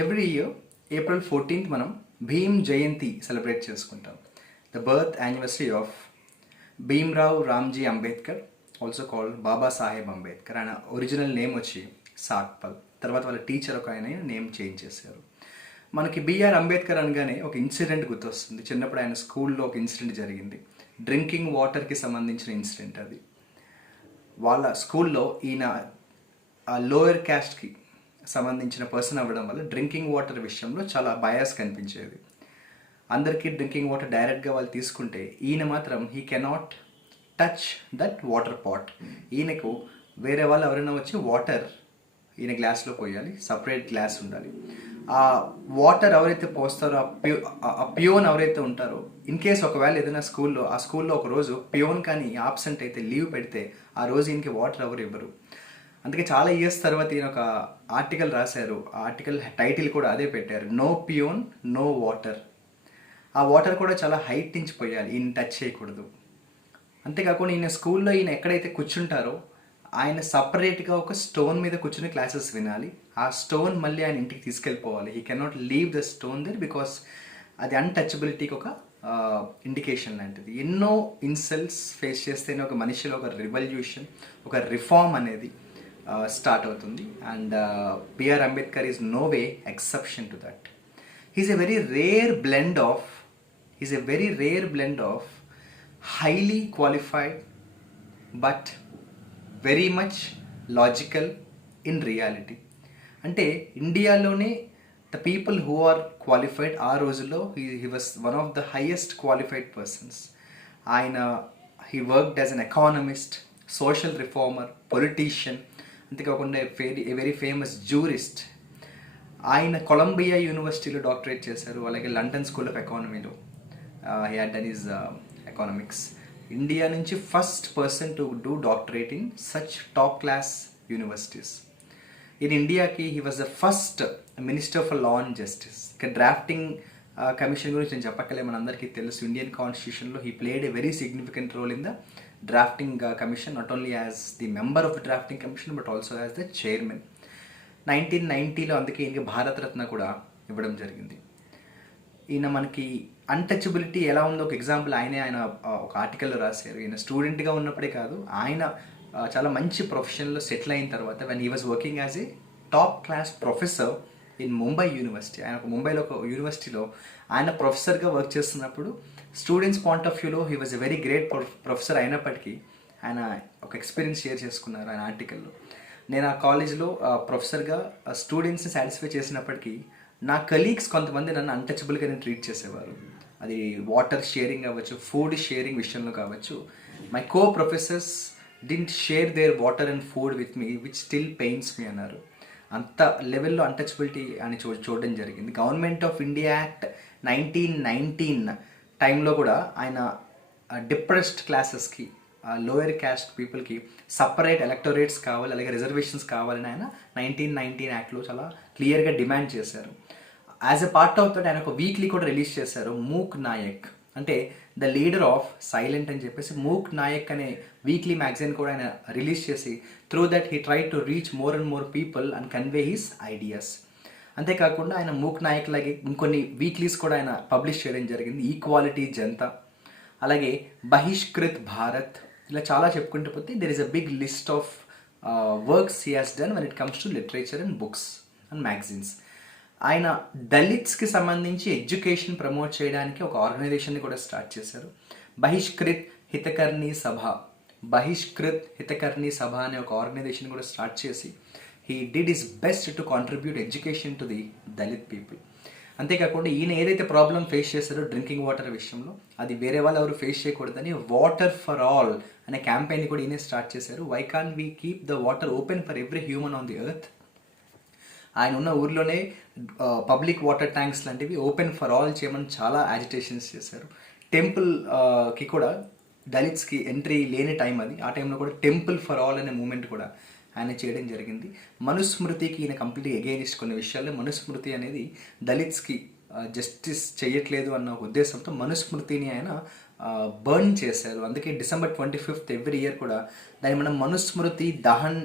Every year April 14th మనం Bhim Jayanti celebrate చేసుకుంటాం. The birth anniversary of Bhimrao Ramji Ambedkar, also called Baba Saheb Ambedkar. ఆయన original name వచ్చి సాక్పల్. తర్వాత వాళ్ళ టీచర్ ఒక ఆయన నేమ్ చేంజ్ చేశారు. మనకి బిఆర్ అంబేద్కర్ అనగానే ఒక ఇన్సిడెంట్ గుర్తొస్తుంది. చిన్నప్పుడు ఆయన స్కూల్లో ఒక ఇన్సిడెంట్ జరిగింది. డ్రింకింగ్ వాటర్కి సంబంధించిన ఇన్సిడెంట్ అది. వాళ్ళ స్కూల్లో ఈయన లోయర్ క్యాస్ట్కి సంబంధించిన పర్సన్ అవ్వడం వల్ల డ్రింకింగ్ వాటర్ విషయంలో చాలా బయాస్ కనిపించేది. అందరికీ డ్రింకింగ్ వాటర్ డైరెక్ట్గా వాళ్ళు తీసుకుంటే ఈయన మాత్రం he cannot touch that water pot. ఈయనకు వేరే వాళ్ళు ఎవరైనా వచ్చి వాటర్ ఈయన గ్లాస్లో పోయాలి, సపరేట్ గ్లాస్ ఉండాలి. ఆ వాటర్ ఎవరైతే పోస్తారో ఆ పియోన్ ఎవరైతే ఉంటారో, ఇన్ కేస్ ఒకవేళ ఏదైనా ఆ స్కూల్లో ఒక రోజు పియోన్ కానీ ఆబ్సెంట్ అయితే, లీవ్ పెడితే ఆ రోజు ఈయనకి వాటర్ ఎవరు ఇవ్వరు. అందుకే చాలా ఇయర్స్ తర్వాత ఈయన ఒక ఆర్టికల్ రాశారు. ఆ ఆర్టికల్ టైటిల్ కూడా అదే పెట్టారు, నో పియోన్ నో వాటర్. ఆ వాటర్ కూడా చాలా హైట్ నుంచి పోయాలి, ఈయన టచ్ చేయకూడదు. అంతేకాకుండా ఈయన స్కూల్లో ఈయన ఎక్కడైతే కూర్చుంటారో ఆయన సపరేట్గా ఒక స్టోన్ మీద కూర్చుని క్లాసెస్ వినాలి. ఆ స్టోన్ మళ్ళీ ఆయన ఇంటికి తీసుకెళ్ళిపోవాలి. He cannot leave the stone there, because అది అన్టచబిలిటీకి ఒక ఇండికేషన్ లాంటిది. ఎన్నో ఇన్సల్ట్స్ ఫేస్ చేస్తేనే ఒక మనిషిలో ఒక రివల్యూషన్, ఒక రిఫార్మ్ అనేది స్టార్ట్ అవుతుంది. And BR Ambedkar is no way exception to that. Is a very rare blend of highly qualified but very much logical in reality. అంటే ఇండియాలోనే the people who are qualified ఆ రోజుల్లో he was one of the highest qualified persons. ఆయన he worked as an economist, social reformer, politician, అంతేకాకుండా a very famous jurist. ఆయన Columbia యూనివర్సిటీలో doctorate చేశారు, అలాగే లండన్ స్కూల్ ఆఫ్ ఎకానమీలో he had done his economics. India నుంచి first person to do doctorate in such top class universities. In ఇండియాకి he was the first minister for law and justice. ఇక drafting commission గురించి నేను చెప్పక్కలే, మనందరికీ తెలుసు. Indian కాన్స్టిట్యూషన్లో he played a very significant role in the drafting commission, not only as the member of the drafting commission but also as the chairman. 1990లో అందుకే ఈయనకి భారతరత్న కూడా ఇవ్వడం జరిగింది. ఈయన మనకి అన్టచబిలిటీ ఎలా ఉందో ఒక ఎగ్జాంపుల్ ఆయన ఒక ఆర్టికల్లో రాశారు. ఈయన స్టూడెంట్గా ఉన్నప్పుడే కాదు, ఆయన చాలా మంచి ప్రొఫెషన్లో సెటిల్ అయిన తర్వాత when he was working as a top class professor in Mumbai university. ఆయన ఒక ముంబైలో ఒక యూనివర్సిటీలో ఆయన ప్రొఫెసర్గా వర్క్ చేస్తున్నప్పుడు స్టూడెంట్స్ పాయింట్ ఆఫ్ వ్యూలో he was a very great professor అయినప్పటికీ ఆయన ఒక ఎక్స్పీరియన్స్ షేర్ చేసుకున్నారు ఆయన ఆర్టికల్లో. నేను ఆ కాలేజ్లో ప్రొఫెసర్గా స్టూడెంట్స్ని సాటిస్ఫై చేసినప్పటికీ నా కలీగ్స్ కొంతమంది నన్ను అన్టచబుల్గానే ట్రీట్ చేసేవారు. అది వాటర్ షేరింగ్ అవ్వచ్చు, ఫుడ్ షేరింగ్ విషయంలో కావచ్చు. My co professors didn't share their water and food with me which still pains me అన్నారు. అంత లెవెల్లో అన్టచబిలిటీ అని చూడడం జరిగింది. గవర్నమెంట్ ఆఫ్ ఇండియా యాక్ట్ 1919 టైంలో కూడా ఆయన డిప్రెస్డ్ క్లాసెస్కి, లోయర్ క్యాస్ట్ పీపుల్కి సపరేట్ ఎలక్టోరేట్స్ కావాలి, అలాగే రిజర్వేషన్స్ కావాలని ఆయన 1919 యాక్ట్లో చాలా క్లియర్గా డిమాండ్ చేశారు. As a part of that ఆయన ఒక వీక్లీ కూడా రిలీజ్ చేశారు, మూక్ నాయక్. అంటే ద లీడర్ ఆఫ్ సైలెంట్ అని చెప్పేసి మూక్ నాయక్ అనే వీక్లీ మ్యాగజైన్ కూడా ఆయన రిలీజ్ చేసి through that he try to reach more and more people and convey his ideas. అంతేకాకుండా ఆయన మూక్ నాయక్ లాగే ఇంకొన్ని వీక్లీస్ కూడా ఆయన పబ్లిష్ చేయడం జరిగింది. ఈక్వాలిటీ జనతా, అలాగే బహిష్కృత్ భారత్, ఇలా చాలా చెప్పుకుంటూ పోతే there is a big list of works he has done when it comes to literature and books and magazines. ఆయన దళిత్స్కి సంబంధించి ఎడ్యుకేషన్ ప్రమోట్ చేయడానికి ఒక ఆర్గనైజేషన్ని కూడా స్టార్ట్ చేశారు, బహిష్కృత్ హితకర్ణి సభ అనే ఒక ఆర్గనైజేషన్ కూడా స్టార్ట్ చేసి he did his best to contribute education to the Dalit people. అంతేకాకుండా ఈయన ఏదైతే ప్రాబ్లం ఫేస్ చేశారో డ్రింకింగ్ వాటర్ విషయంలో, అది వేరే వాళ్ళు ఎవరు ఫేస్ చేయకూడదని వాటర్ ఫర్ ఆల్ అనే క్యాంపెయిన్ కూడా ఈయన స్టార్ట్ చేశారు. Why can we keep the water open for every human on the earth. ఆయన ఉన్న ఊర్లోనే పబ్లిక్ వాటర్ ట్యాంక్స్ లాంటివి ఓపెన్ ఫర్ ఆల్ చేయమని చాలా యాజిటేషన్స్ చేశారు. టెంపుల్కి కూడా దళిత్స్కి ఎంట్రీ లేని టైం అది, ఆ టైంలో కూడా టెంపుల్ ఫర్ ఆల్ అనే మూమెంట్ కూడా ఆయన చేయడం జరిగింది. మనుస్మృతికి ఈయన కంప్లీట్గా ఎగెయినిస్ట్ కొన్ని విషయాల్లో. మనుస్మృతి అనేది దళిత్స్కి జస్టిస్ చేయట్లేదు అన్న ఉద్దేశంతో మనుస్మృతిని ఆయన బర్న్ చేశారు. అందుకే December 25th ఎవ్రీ ఇయర్ కూడా దాన్ని మనం మనుస్మృతి దహన్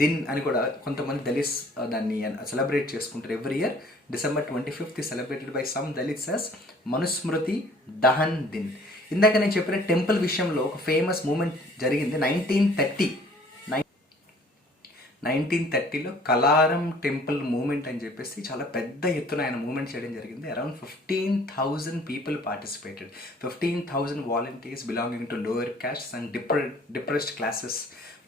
దిన్ అని కూడా కొంతమంది దళిత్స్ దాన్ని సెలబ్రేట్ చేసుకుంటారు. Every year December 25th is celebrated by some Dalits as Manusmriti Dahan Din. ఇందాక నేను చెప్పిన టెంపుల్ విషయంలో ఒక ఫేమస్ మూమెంట్ జరిగింది 1930లో కలారం టెంపుల్ మూమెంట్ అని చెప్పేసి చాలా పెద్ద ఎత్తున ఆయన మూమెంట్ చేయడం జరిగింది. Around 15,000 people participated. 15,000 volunteers belonging to lower castes and depressed classes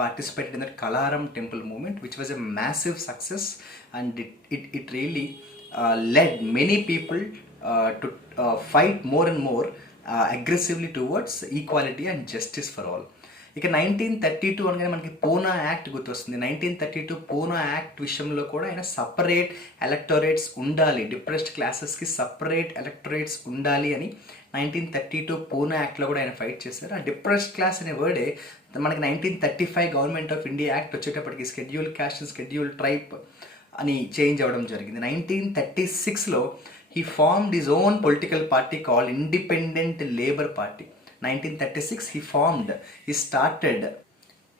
participated in that Kalaram temple movement, which was a massive success, and it really led many people to fight more and more aggressively towards equality and justice for all. ఇక 1932 అనగానే మనకి Poona act గుర్తొస్తుంది. 1932 Poona act విషయంలో కూడా ఆయన separate electorates ఉండాలి, depressed క్లాసెస్కి separate electorates ఉండాలి అని 1932 పూనా యాక్ట్లో కూడా ఆయన ఫైట్ చేశారు. ఆ డిప్రెస్డ్ క్లాస్ అనే వర్డే మనకి 1935 గవర్నమెంట్ ఆఫ్ ఇండియా యాక్ట్ వచ్చేటప్పటికి schedule caste and schedule tribe అని చేంజ్ అవ్వడం జరిగింది. 1936లో he formed his own political party called Independent Labour Party. 1936 he started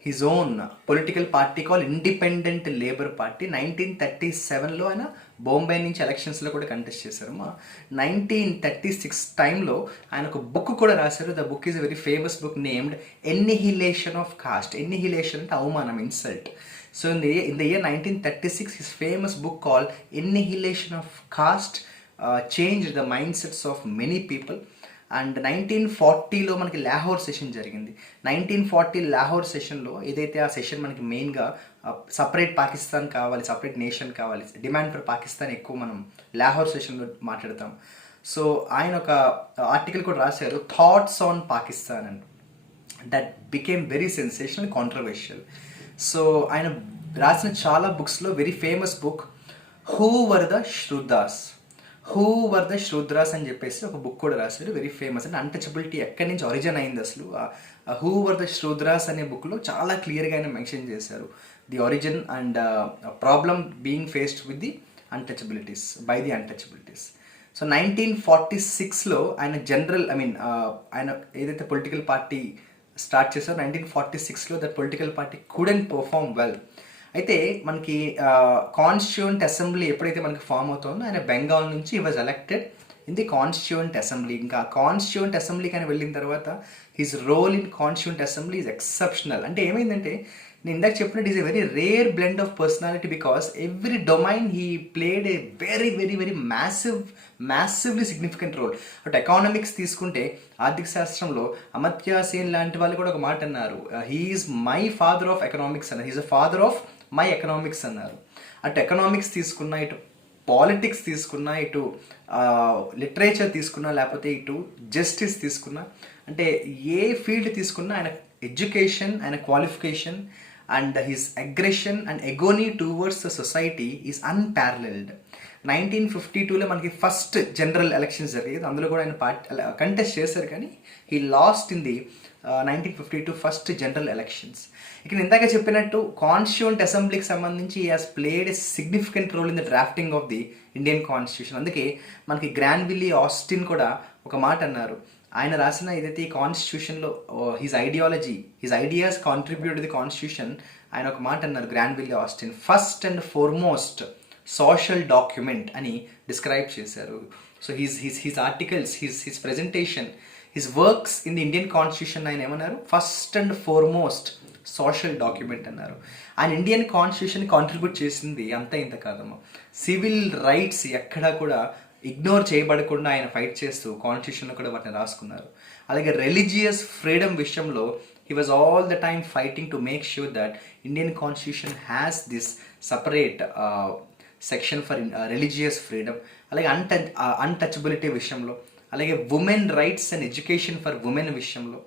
his own political party called Independent Labour Party. 1937లో ఆయన బొంబాయి నుంచి ఎలక్షన్స్లో కూడా కంటెస్ట్ చేశారు. 1936 టైంలో ఆయన ఒక బుక్ కూడా రాశారు. The book is a very famous book named Annihilation of Caste. Annihilation అంటే అవమానం, insult. So in the year 1936 his famous book called Annihilation of Caste changed the mindsets of many people. And 1940లో మనకి Lahore session జరిగింది. 1940 లాహోర్ సెషన్లో ఏదైతే ఆ session మనకి మెయిన్గా సపరేట్ పాకిస్తాన్ కావాలి, సపరేట్ నేషన్ కావాలి, డిమాండ్ ఫర్ పాకిస్తాన్ ఎక్కువ మనం లాహోర్ సెషన్లో మాట్లాడతాం. సో ఆయన ఒక ఆర్టికల్ కూడా రాశారు, thoughts on Pakistan and that became very sensational, controversial. So ఆయన రాసిన చాలా బుక్స్లో very famous book who were the Shudras అని చెప్పేసి ఒక బుక్ కూడా రాశారు, వెరీ ఫేమస్. అండ్ అన్టచబిలిటీ ఎక్కడి నుంచి ఒరిజిన్ అయింది అసలు, హూ వర్ ద శూద్రాస్ అనే బుక్లో చాలా క్లియర్గా ఆయన మెన్షన్ చేశారు the origin and problem being faced with the untouchabilities by the untouchabilities. So 1946లో ఆయన ఆయన ఏదైతే పొలిటికల్ పార్టీ స్టార్ట్ చేశారో 1946లో that political party couldn't perform well. అయితే మనకి కాన్స్టిట్యూయెంట్ అసెంబ్లీ ఎప్పుడైతే మనకి ఫామ్ అవుతుందో ఆయన బెంగాల్ నుంచి ఈ was elected in the constituent assembly. ఇంకా కాన్స్టిట్యూయెంట్ అసెంబ్లీకి ఆయన వెళ్ళిన తర్వాత his role in constituent assembly is exceptional. అంటే ఏమైందంటే నేను ఇందాక చెప్పినట్టు is a very rare blend of personality because every domain he played a very very very massively significant role. అటు ఎకానమిక్స్ తీసుకుంటే ఆర్థిక శాస్త్రంలో అమర్త్య సేన్ లాంటి వాళ్ళు కూడా ఒక మాట అన్నారు, he is my father of economics అన్నారు, he is a father of my economics అన్నారు. అటు ఎకనామిక్స్ తీసుకున్నా, ఇటు పాలిటిక్స్ తీసుకున్నా, ఇటు లిటరేచర్ తీసుకున్నా, లేకపోతే ఇటు జస్టిస్ తీసుకున్నా, అంటే ఏ ఫీల్డ్ తీసుకున్నా ఆయన ఎడ్యుకేషన్, ఆయన qualification and his aggression and agony towards the society is unparalleled. 1952లో మనకి ఫస్ట్ జనరల్ ఎలక్షన్స్ జరిగేది, అందులో కూడా ఆయన కంటెస్ట్ చేశారు, కానీ he lost in the 1952 first general elections. ఇక్కడ ఇందాక చెప్పినట్టు కాన్స్టిట్యూయెంట్ అసెంబ్లీకి సంబంధించి he has played a significant role in the drafting of the Indian constitution. అందుకే మనకి గ్రాన్విల్లీ ఆస్టిన్ కూడా ఒక మాట అన్నారు, ఆయన రాసిన ఏదైతే ఈ కాన్స్టిట్యూషన్లో his ideas contribute the constitution. ఆయన ఒక మాట అన్నారు Granville Austin, first and foremost social document అని డిస్క్రైబ్ చేశారు. So his articles, his presentation, his works in the Indian constitution ఆయన ఏమన్నారు, first and foremost social document అన్నారు. ఆయన ఇండియన్ కాన్స్టిట్యూషన్ కాంట్రిబ్యూట్ చేసింది అంతా ఇంత కాదమ్మా, సివిల్ రైట్స్ ఎక్కడా కూడా ఇగ్నోర్ చేయబడకుండా ఆయన ఫైట్ చేస్తూ కాన్స్టిట్యూషన్లో కూడా వాటిని రాసుకున్నారు. అలాగే రిలీజియస్ ఫ్రీడమ్ విషయంలో he was all the time fighting to make sure that Indian constitution has this separate section for religious freedom. అలాగే untouchability విషయంలో, అలాగే women rights and education for women విషయంలో,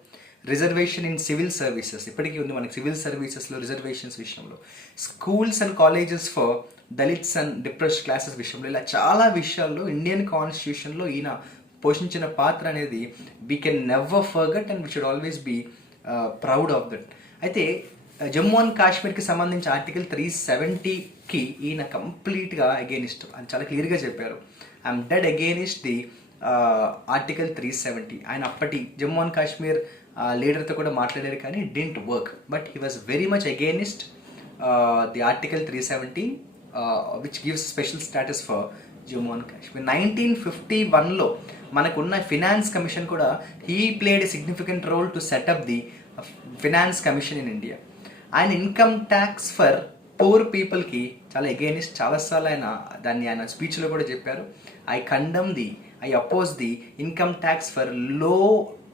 రిజర్వేషన్ ఇన్ సివిల్ సర్వీసెస్ ఇప్పటికీ ఉంది మనకి civil సర్వీసెస్లో reservations విషయంలో, schools and colleges for Dalits and depressed classes విషయంలో, ఇలా చాలా విషయాల్లో ఇండియన్ కాన్స్టిట్యూషన్లో ఈయన పోషించిన పాత్ర అనేది we can never forget and we should always be proud of that. అయితే జమ్మూ అండ్ కాశ్మీర్కి సంబంధించి ఆర్టికల్ 370కి ఈయన కంప్లీట్గా అగెయినిస్ట్ అని చాలా క్లియర్గా చెప్పారు, ఐఎమ్ డెడ్ అగెయినిస్ట్ ది ఆర్టికల్ 370. ఆయన అప్పటి జమ్మూ అండ్ కాశ్మీర్ లీడర్తో కూడా మాట్లాడారు, కానీ didn't work, but he was very much against the Article 317, which gives special status for Jammu and Kashmir. 1951లో మనకున్న ఫినాన్స్ కమిషన్ కూడా he played a significant role to set up the finance commission in India. ఆయన income tax for poor పీపుల్కి చాలా against, చాలాసార్లు ఆయన స్పీచ్లో కూడా చెప్పారు. I oppose the income tax for low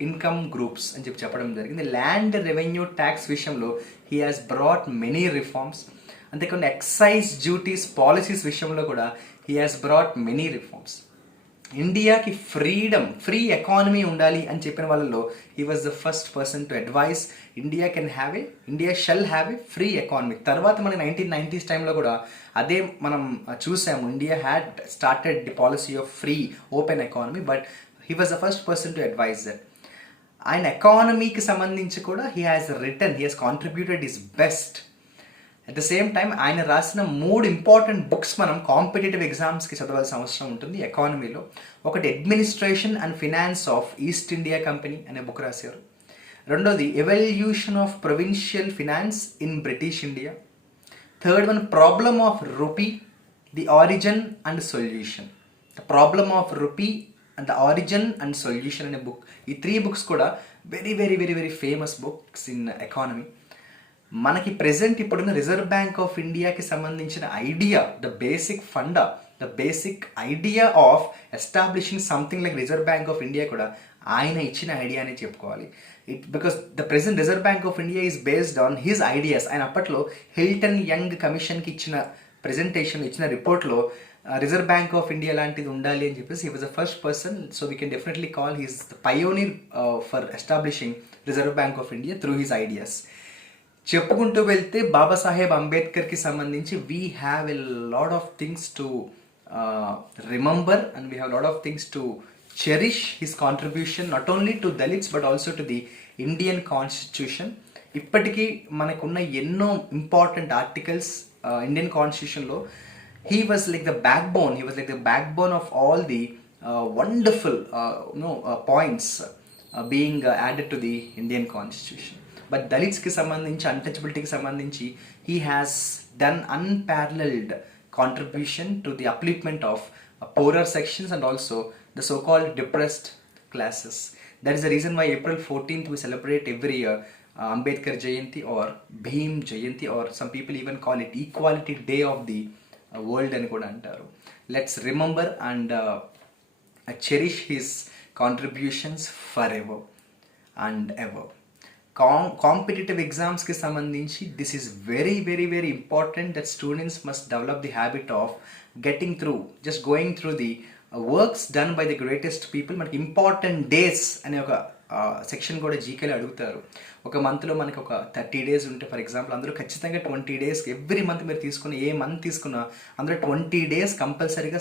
income groups అని చెప్పడం జరిగింది. ల్యాండ్ రెవెన్యూ ట్యాక్స్ విషయంలో he has brought many reforms. అంతేకాకుండా ఎక్సైజ్ డ్యూటీస్ పాలసీస్ విషయంలో కూడా he has brought many reforms. ఇండియాకి ఫ్రీ ఎకానమీ ఉండాలి అని చెప్పిన వాళ్ళలో he was the first person to advise India shall have a free economy. తర్వాత మన 1990s టైంలో కూడా అదే మనం చూసాము. India had started the policy of free open economy, but he was the first person to advise that. ఆయన ఎకానమీకి సంబంధించి కూడా he has contributed his best. At the same time ఆయన రాసిన 3 ఇంపార్టెంట్ బుక్స్ మనం కాంపిటేటివ్ ఎగ్జామ్స్కి చదవాల్సిన అవసరం ఉంటుంది ఎకానమీలో. ఒకటి administration and finance of east India company అనే బుక్ రాశారు. రెండోది evolution of provincial finance in British India. Third one problem of rupee, the origin and solution. The problem of rupee and the origin and solution అనే book. ఈ 3 books కూడా very very very very famous books in economy. మనకి present ఇప్పుడున్న reserve Bank of ఇండియాకి సంబంధించిన idea, the basic idea of establishing something like reserve Bank of India కూడా ఆయన ఇచ్చిన ఐడియా అనే చెప్పుకోవాలి. Because the present reserve Bank of India is based on his ideas. ఆయన అప్పట్లో హిల్టన్ యంగ్ కమిషన్కి ఇచ్చిన రిపోర్ట్లో రిజర్వ్ బ్యాంక్ ఆఫ్ ఇండియా లాంటిది ఉండాలి అని చెప్పేసి he was the first person. So we can definitely call his the pioneer for establishing Reserve Bank of India through his ideas. చెప్పుకుంటూ వెళ్తే బాబాసాహెబ్ అంబేద్కర్కి సంబంధించి we have a lot of things to remember and we have lot of things to cherish his contribution not only to Dalits but also to the Indian constitution. ఇప్పటికీ మనకున్న ఎన్నో important articles Indian కాన్స్టిట్యూషన్లో he was like the backbone of all the wonderful points being added to the Indian constitution. But Dalits ki sambandhinchi, untouchability ki sambandhinchi, he has done unparalleled contribution to the upliftment of poorer sections and also the so-called depressed classes. That is the reason why April 14th we celebrate every year Ambedkar Jayanti or Bhim Jayanti, or some people even call it Equality Day of the world అని కూడా అంటారు. Let's remember and cherish his contributions for ever and ever. Competitive ఎగ్జామ్స్కి సంబంధించి this is very very very important that students must develop the habit of going through the works done by the greatest people. మనకి important days అనే ఒక section కూడా జీకేలో అడుగుతారు. ఒక మంత్లో మనకి ఒక 30 days ఉంటే ఫర్ ఎగ్జాంపుల్ అందరూ ఖచ్చితంగా 20 days ఎవ్రీ మంత్ మీరు తీసుకున్న ఏ మంత్ తీసుకున్నా అందులో 20 days కంపల్సరీగా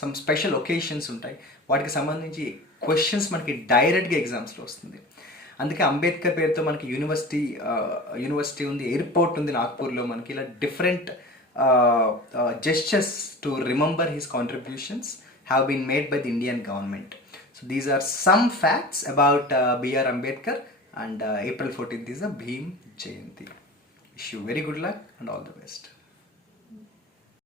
సమ్ స్పెషల్ ఒకేషన్స్ ఉంటాయి. వాటికి సంబంధించి క్వశ్చన్స్ మనకి డైరెక్ట్గా ఎగ్జామ్స్లో వస్తుంది. అందుకే అంబేద్కర్ పేరుతో మనకి యూనివర్సిటీ ఉంది, ఎయిర్పోర్ట్ ఉంది నాగ్పూర్లో. మనకి ఇలా different gestures to remember his contributions have been made by the Indian government. So these are some facts about B.R. Ambedkar, and April 14th is a Bhim Jayanti. Wish you very good luck and all the best.